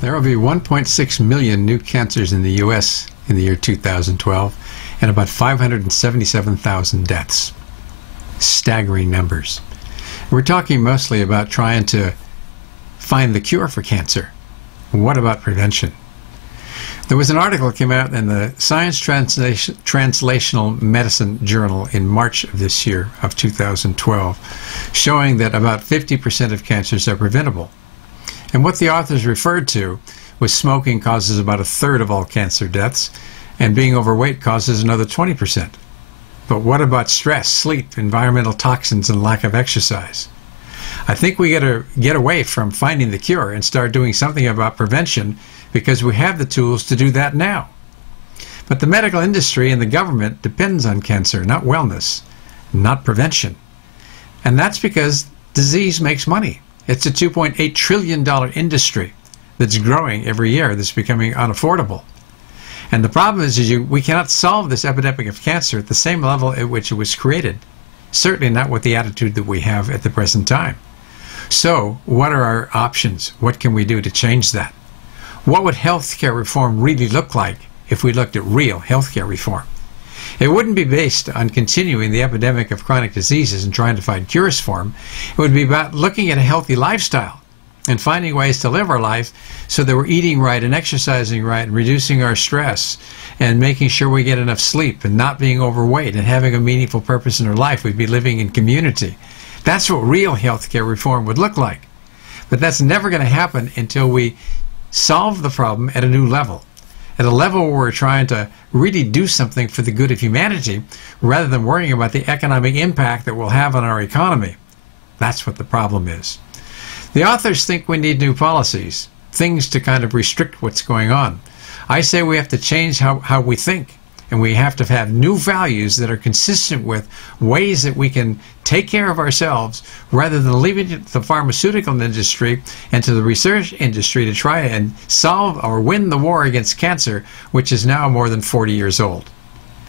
There will be 1.6 million new cancers in the U.S. in the year 2012 and about 577,000 deaths. Staggering numbers. We're talking mostly about trying to find the cure for cancer. What about prevention? There was an article that came out in the Science Translational Medicine journal in March of this year, of 2012, showing that about 50% of cancers are preventable. And what the authors referred to was smoking causes about a third of all cancer deaths, and being overweight causes another 20%. But what about stress, sleep, environmental toxins, and lack of exercise? I think we got to get away from finding the cure and start doing something about prevention, because we have the tools to do that now. But the medical industry and the government depends on cancer, not wellness, not prevention. And that's because disease makes money. It's a $2.8 trillion industry that's growing every year, that's becoming unaffordable. And the problem is we cannot solve this epidemic of cancer at the same level at which it was created. Certainly not with the attitude that we have at the present time. So, what are our options? What can we do to change that? What would healthcare reform really look like if we looked at real healthcare reform? It wouldn't be based on continuing the epidemic of chronic diseases and trying to find cures for them. It would be about looking at a healthy lifestyle and finding ways to live our life so that we're eating right and exercising right and reducing our stress and making sure we get enough sleep and not being overweight and having a meaningful purpose in our life. We'd be living in community. That's what real healthcare reform would look like. But that's never going to happen until we solve the problem at a new level. At a level where we're trying to really do something for the good of humanity rather than worrying about the economic impact that we'll have on our economy. That's what the problem is. The authors think we need new policies, things to kind of restrict what's going on. I say we have to change how we think, and we have to have new values that are consistent with ways that we can take care of ourselves rather than leaving it to the pharmaceutical industry and to the research industry to try and solve or win the war against cancer, which is now more than 40 years old.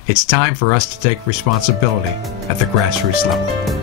It's time for us to take responsibility at the grassroots level.